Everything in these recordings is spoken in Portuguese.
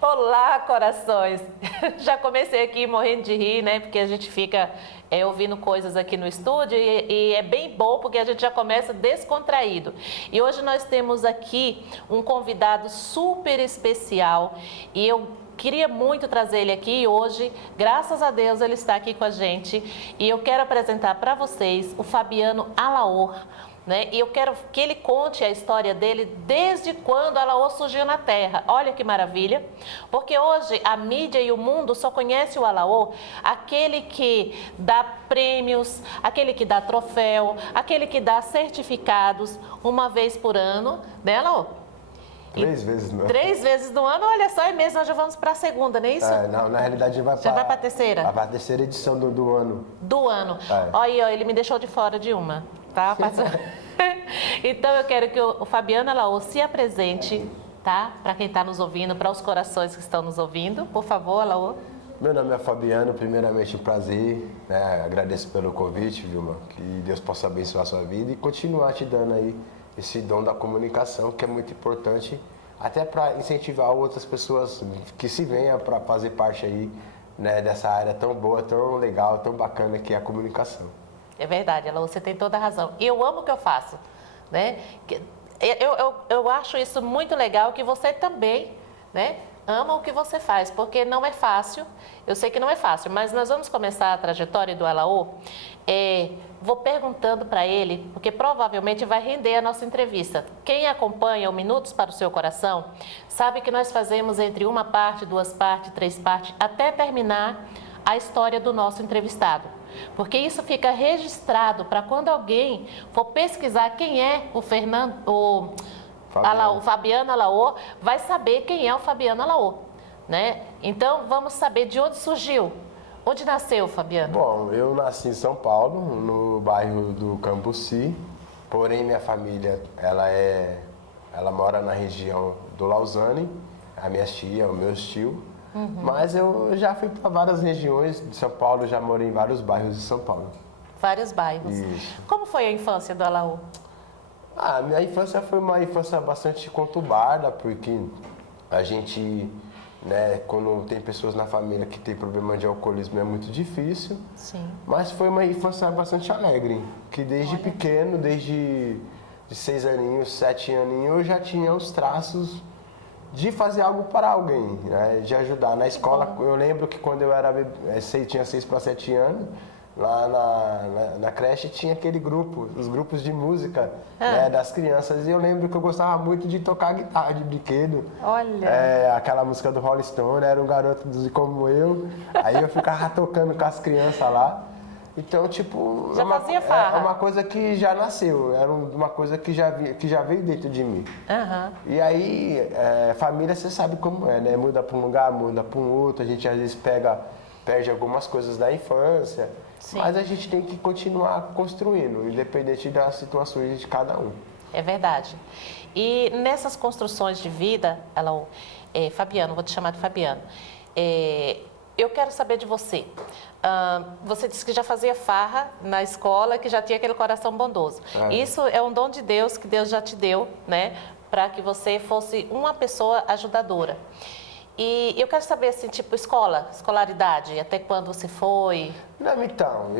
Olá, corações! Já comecei aqui morrendo de rir, né? Porque a gente fica ouvindo coisas aqui no estúdio e é bem bom porque a gente já começa descontraído. E hoje nós temos aqui um convidado super especial e eu queria muito trazer ele aqui hoje. Graças a Deus ele está aqui com a gente e eu quero apresentar para vocês o Fabiano Alaor. Né? E eu quero que ele conte a história dele desde quando a Alaor surgiu na Terra. Olha que maravilha, porque hoje a mídia e o mundo só conhece o Alaor, aquele que dá prêmios, aquele que dá troféu, aquele que dá certificados uma vez por ano, né, Alaor? 3 vezes no ano. 3 vezes no ano, olha só, é mesmo, nós já vamos para a segunda, não é isso? Não, na realidade já vai para a terceira? Vai para a terceira edição do ano. Do ano. Olha aí, ó, ele me deixou de fora de uma. Tá? Então eu quero que o Fabiano Alaor se apresente, tá? Para quem está nos ouvindo, para os corações que estão nos ouvindo. Por favor, Alaor. Meu nome é Fabiano, primeiramente um prazer, né? Agradeço pelo convite, Vilma, que Deus possa abençoar a sua vida e continuar te dando aí esse dom da comunicação, que é muito importante, até para incentivar outras pessoas que se venham para fazer parte aí, né, dessa área tão boa, tão legal, tão bacana que é a comunicação. É verdade, Alaor, você tem toda a razão. E eu amo o que eu faço, né? Eu acho isso muito legal, que você também, né, ama o que você faz, porque não é fácil, eu sei que não é fácil, mas nós vamos começar a trajetória do Alaor. Vou perguntando para ele, porque provavelmente vai render a nossa entrevista. Quem acompanha o Minutos para o Seu Coração, sabe que nós fazemos entre 1 parte, 2 partes, 3 partes, até terminar a história do nosso entrevistado. Porque isso fica registrado para quando alguém for pesquisar quem é o Fabiano Alaor, vai saber quem é o Fabiano Alaor, né? Então, vamos saber de onde surgiu. Onde nasceu, Fabiano? Bom, eu nasci em São Paulo, no bairro do Cambuci, porém minha família, ela mora na região do Lausanne, a minha tia, o meu tio. Mas eu já fui para várias regiões de São Paulo, já morei em vários bairros de São Paulo. Vários bairros. Isso. Como foi a infância do Alaor? Minha infância foi uma infância bastante conturbada, porque a gente, né, quando tem pessoas na família que tem problema de alcoolismo é muito difícil. Sim. Mas foi uma infância bastante alegre, que desde pequeno, desde 6 aninhos, 7 aninhos, eu já tinha os traços de fazer algo para alguém, né? De ajudar. Na escola, eu lembro que quando eu tinha 6 para 7 anos, lá na creche tinha aquele grupo, os grupos de música, né, das crianças. E eu lembro que eu gostava muito de tocar guitarra de brinquedo. Olha! Aquela música do Rolling Stone, era um garoto como eu. Aí eu ficava tocando com as crianças lá. Então, tipo, já fazia farra. É uma coisa que já nasceu, era uma coisa que já veio dentro de mim. E aí, família, você sabe como é, né? Muda para um lugar, muda para um outro, a gente às vezes perde algumas coisas da infância, Sim. Mas a gente tem que continuar construindo, independente das situações de cada um. É verdade. E nessas construções de vida, Fabiano, vou te chamar de Fabiano, eu quero saber de você. Você disse que já fazia farra na escola, que já tinha aquele coração bondoso. Isso é um dom de Deus, que Deus já te deu, né? Para que você fosse uma pessoa ajudadora. E eu quero saber, assim, tipo, escolaridade, até quando você foi? Não, então,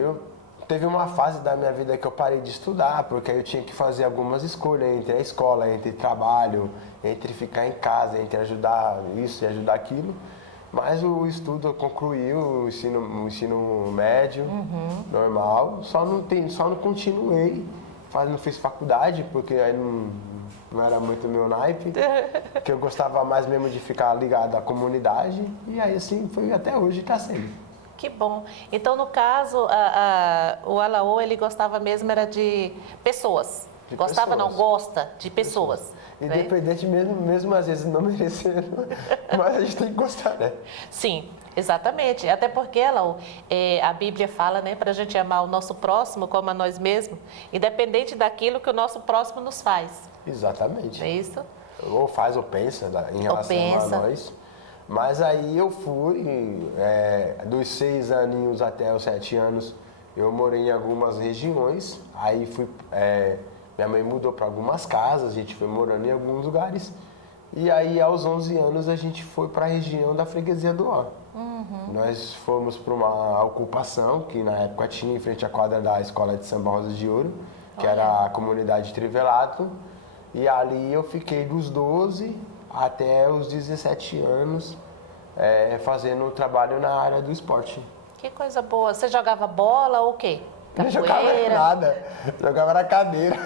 teve uma fase da minha vida que eu parei de estudar, porque aí eu tinha que fazer algumas escolhas entre a escola, entre trabalho, entre ficar em casa, entre ajudar isso e ajudar aquilo. Mas o estudo concluiu, o ensino médio, normal, só não continuei, não fiz faculdade, porque aí não era muito meu naipe, que eu gostava mais mesmo de ficar ligado à comunidade, e aí assim foi até hoje, está sendo. Que bom. Então, no caso, o Alaor, ele gostava mesmo era de pessoas. Gostava, não gosta de pessoas. Independente, mesmo às vezes não merecendo, mas a gente tem que gostar, né? Sim, exatamente. Até porque a Bíblia fala, né, para a gente amar o nosso próximo como a nós mesmos, independente daquilo que o nosso próximo nos faz. Exatamente. Não é isso? ou faz ou pensa em relação a nós. Mas aí eu fui, dos 6 aninhos até os 7 anos, eu morei em algumas regiões. Aí minha mãe mudou para algumas casas, a gente foi morando em alguns lugares. E aí aos 11 anos a gente foi para a região da Freguesia do Ó. Nós fomos para uma ocupação que na época tinha em frente à quadra da Escola de Samba Rosa de Ouro, que era a comunidade Trivelato. E ali eu fiquei dos 12 até os 17 anos fazendo trabalho na área do esporte. Que coisa boa. Você jogava bola ou o quê? Não jogava nada, jogava na cadeira.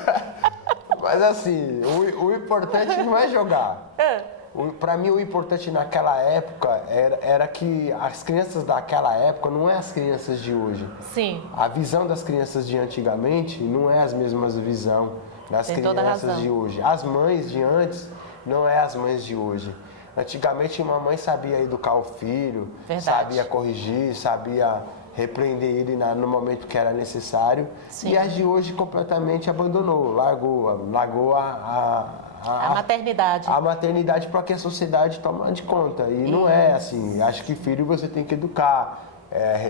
Mas assim, o importante não é jogar. Para mim, o importante naquela época era que as crianças daquela época não é as crianças de hoje. Sim. A visão das crianças de antigamente não é as mesmas visão das crianças de hoje. As mães de antes não é as mães de hoje. Antigamente, uma mãe sabia educar o filho, sabia corrigir, sabia repreender ele no momento que era necessário. Sim. E as de hoje completamente abandonou, largou a maternidade. A maternidade para que a sociedade tome de conta. E não é assim. Acho que filho você tem que educar,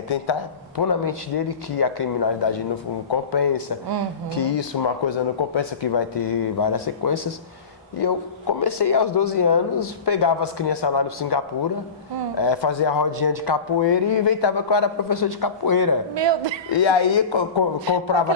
tentar pôr na mente dele que a criminalidade não compensa, que isso, uma coisa não compensa, que vai ter várias sequências. E eu comecei aos 12 anos, pegava as crianças lá no Singapura, fazia a rodinha de capoeira e inventava que eu era professor de capoeira. Meu Deus! E aí comprava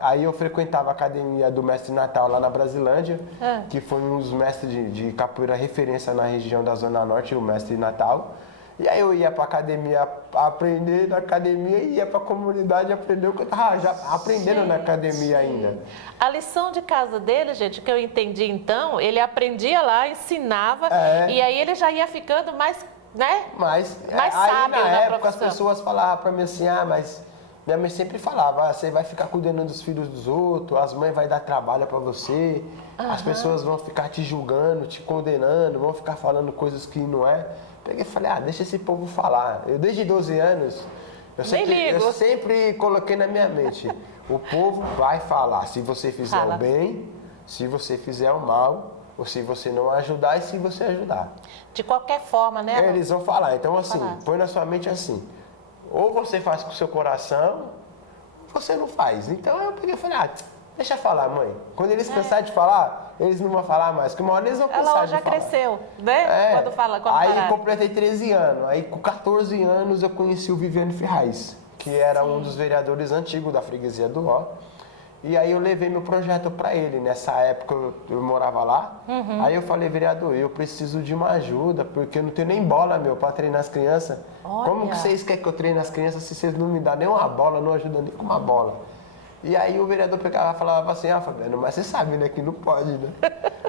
aí eu frequentava a academia do Mestre Natal lá na Brasilândia, que foi um dos mestres de capoeira referência na região da Zona Norte, o Mestre Natal. E aí eu ia para academia aprender na academia e ia para a comunidade aprender o que eu estava já aprendendo na academia ainda. A lição de casa dele, gente, que eu entendi então, ele aprendia lá, ensinava e aí ele já ia ficando mais, né? Mais sábio na na época profissão. As pessoas falavam para mim assim, mas minha mãe sempre falava, você vai ficar cuidando dos filhos dos outros, as mães vão dar trabalho para você, as pessoas vão ficar te julgando, te condenando, vão ficar falando coisas que não é. Peguei e falei, deixa esse povo falar. Eu desde 12 anos, eu sempre coloquei na minha mente, o povo vai falar se você fizer o bem, se você fizer o mal, ou se você não ajudar e se você ajudar. De qualquer forma, né? Eles vão falar. Então assim, põe na sua mente assim, ou você faz com o seu coração, ou você não faz. Então eu peguei e falei, deixa falar, mãe. Quando eles cansarem de falar, eles não vão falar mais, porque uma hora eles vão cansar de falar. Ela já cresceu, né? Quando aí completei 13 anos. Aí com 14 anos eu conheci o Viviane Ferraz, que era um dos vereadores antigos da Freguesia do Ó. E aí eu levei meu projeto para ele. Nessa época eu morava lá. Aí eu falei, vereador, eu preciso de uma ajuda, porque eu não tenho nem bola, para treinar as crianças. Olha. Como que vocês querem que eu treine as crianças se vocês não me dão nem uma bola, não ajudam nem com uma bola? E aí o vereador pegava e falava assim, Fabiano, mas você sabe, né, que não pode, né?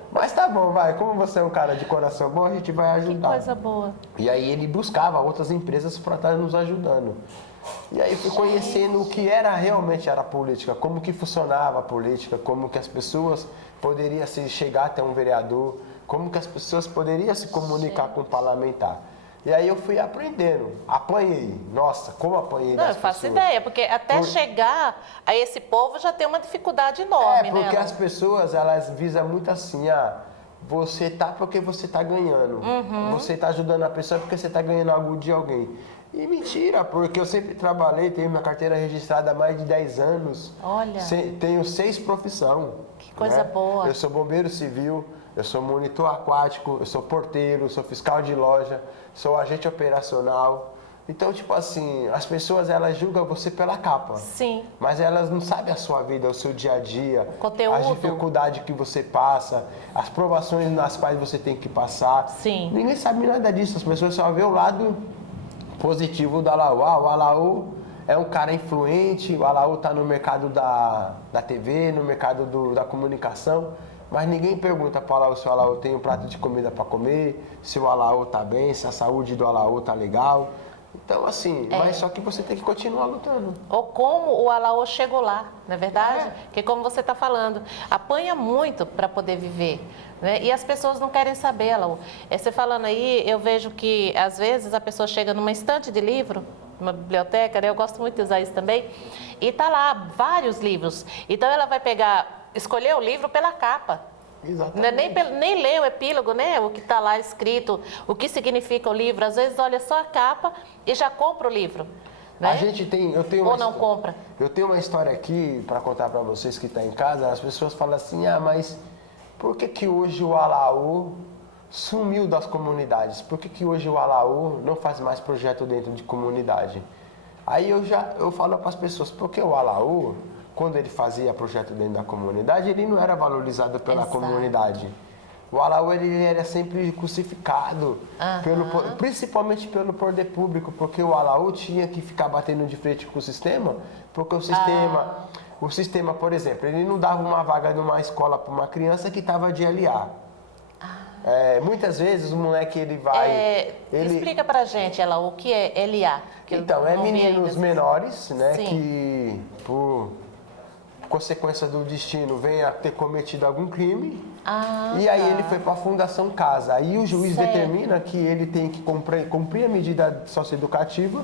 Mas tá bom, como você é um cara de coração bom, a gente vai ajudar. Que coisa boa. E aí ele buscava outras empresas para estar nos ajudando. E aí fui conhecendo o que realmente era a política, como que funcionava a política, como que as pessoas poderiam chegar até um vereador, como que as pessoas poderiam se comunicar com o parlamentar. E aí eu fui aprendendo, apanhei. Nossa, como apanhei das pessoas. Não, eu faço ideia, porque até chegar a esse povo já tem uma dificuldade enorme, né? Porque as pessoas, elas visam muito assim, você tá porque você tá ganhando. Você tá ajudando a pessoa porque você tá ganhando algo de alguém. E mentira, porque eu sempre trabalhei, tenho minha carteira registrada há mais de 10 anos. Olha. Tenho 6 profissões. Que coisa boa. Eu sou bombeiro civil, eu sou monitor aquático, eu sou porteiro, sou fiscal de loja, sou agente operacional. Então, tipo assim, as pessoas, elas julgam você pela capa. Sim. Mas elas não sabem a sua vida, o seu dia a dia. Conteúdo. As dificuldades que você passa, as provações nas quais você tem que passar. Sim. Ninguém sabe nada disso, as pessoas só vêem o lado positivo do Alaú. O Alaú é um cara influente, o Alaú está no mercado da TV, no mercado da comunicação. Mas ninguém pergunta para o Alaú se o Alaú tem um prato de comida para comer, se o Alaú está bem, se a saúde do Alaú está legal. Então, assim, mas só que você tem que continuar lutando. Ou como o Alaô chegou lá, não é verdade? Porque como você está falando, apanha muito para poder viver, né? E as pessoas não querem saber, Alaô. Você falando aí, eu vejo que às vezes a pessoa chega numa estante de livro, numa biblioteca, né? Eu gosto muito de usar isso também, e tá lá vários livros. Então ela vai escolher o livro pela capa. Exatamente. Nem lê o epílogo, né? O que está lá escrito, o que significa o livro. Às vezes olha só a capa e já compra o livro. Né? Eu tenho Ou não compra. Eu tenho uma história aqui para contar para vocês que estão em casa. As pessoas falam assim, mas por que hoje o Alaú sumiu das comunidades? Por que hoje o Alaú não faz mais projeto dentro de comunidade? Aí eu falo para as pessoas, porque o Alaú, quando ele fazia projeto dentro da comunidade, ele não era valorizado pela Exato. comunidade. O Alaú ele era sempre crucificado, principalmente pelo poder público, porque o Alaú tinha que ficar batendo de frente com o sistema, porque o sistema, por exemplo, ele não dava uma vaga numa escola para uma criança que estava de LA. Muitas vezes o moleque ele vai... Explica pra gente, ela, o que é LA. Que Então, é meninos menores, né, Sim. que por consequência do destino venha a ter cometido algum crime. E aí ele foi para a Fundação Casa. Aí o juiz determina que ele tem que cumprir a medida socioeducativa,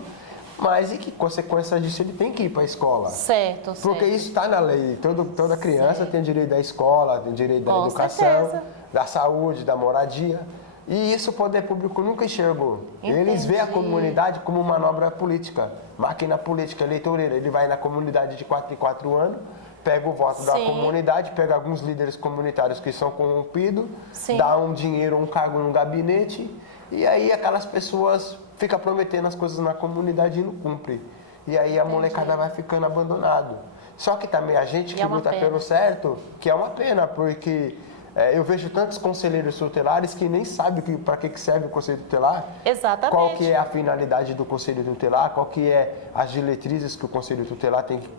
mas e que consequência disso ele tem que ir para a escola. Certo, Porque isso está na lei. Toda criança tem direito à escola, tem direito à Com educação, certeza. da saúde, da moradia. E isso o poder público nunca enxergou. Eles veem a comunidade como manobra política, máquina política, eleitoreira. Ele vai na comunidade de 4 em 4 anos, pega o voto da comunidade, pega alguns líderes comunitários que são corrompidos, dá um dinheiro, um cargo no gabinete, e aí aquelas pessoas ficam prometendo as coisas na comunidade e não cumpre. E aí a molecada vai ficando abandonado. Só que também a gente que luta pelo certo, que é uma pena, porque eu vejo tantos conselheiros tutelares que nem sabem para que serve o conselho tutelar. Exatamente. Qual que é a finalidade do conselho tutelar, qual que é as diretrizes que o conselho tutelar tem que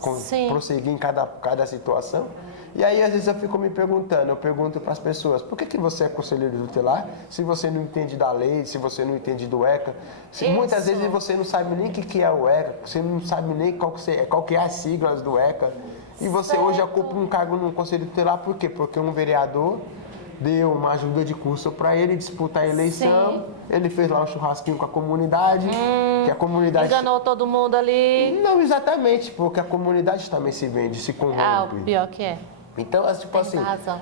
prosseguir em cada situação. E aí, às vezes, eu pergunto para as pessoas, por que você é conselheiro tutelar se você não entende da lei, se você não entende do ECA? Muitas vezes você não sabe nem o que é o ECA, você não sabe nem qual que é as siglas do ECA. E você hoje ocupa um cargo no Conselho Tutelar, por quê? Porque um vereador deu uma ajuda de custo para ele disputar a eleição, ele fez lá um churrasquinho com a comunidade, que a comunidade... Enganou todo mundo ali. Não exatamente, porque a comunidade também se vende, se corrompe. O pior que é. Então, tipo assim,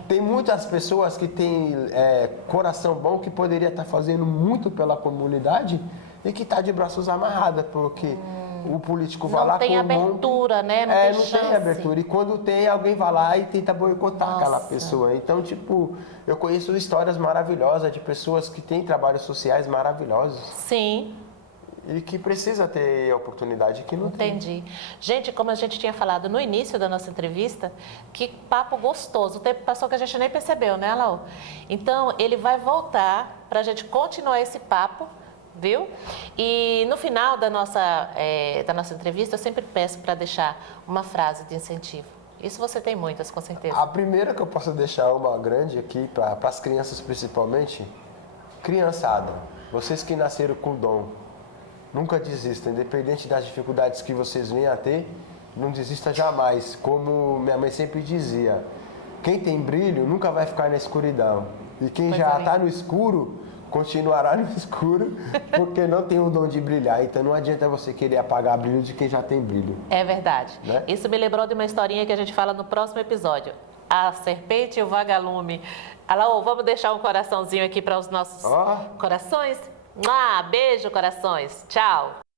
tem muitas pessoas que têm coração bom que poderia estar fazendo muito pela comunidade e que está de braços amarrados, porque... O político vai lá... Não tem abertura, né? Não tem chance. Tem abertura. E quando tem, alguém vai lá e tenta boicotar aquela pessoa. Então, tipo, eu conheço histórias maravilhosas de pessoas que têm trabalhos sociais maravilhosos. Sim. E que precisa ter oportunidade que não tem. Entendi. Gente, como a gente tinha falado no início da nossa entrevista, que papo gostoso. O tempo passou que a gente nem percebeu, né, Lau? Então, ele vai voltar para a gente continuar esse papo, viu? E no final da nossa entrevista, eu sempre peço para deixar uma frase de incentivo. Isso você tem muitas, com certeza. A primeira que eu posso deixar uma grande aqui, para as crianças principalmente, criançada, vocês que nasceram com dom, nunca desistam, independente das dificuldades que vocês venham a ter, não desista jamais. Como minha mãe sempre dizia, quem tem brilho nunca vai ficar na escuridão. E quem já está no escuro, continuará no escuro, porque não tem o dom de brilhar. Então não adianta você querer apagar o brilho de quem já tem brilho. É verdade. Né? Isso me lembrou de uma historinha que a gente fala no próximo episódio. A serpente e o vagalume. Alô, vamos deixar um coraçãozinho aqui para os nossos corações? Beijo, corações. Tchau.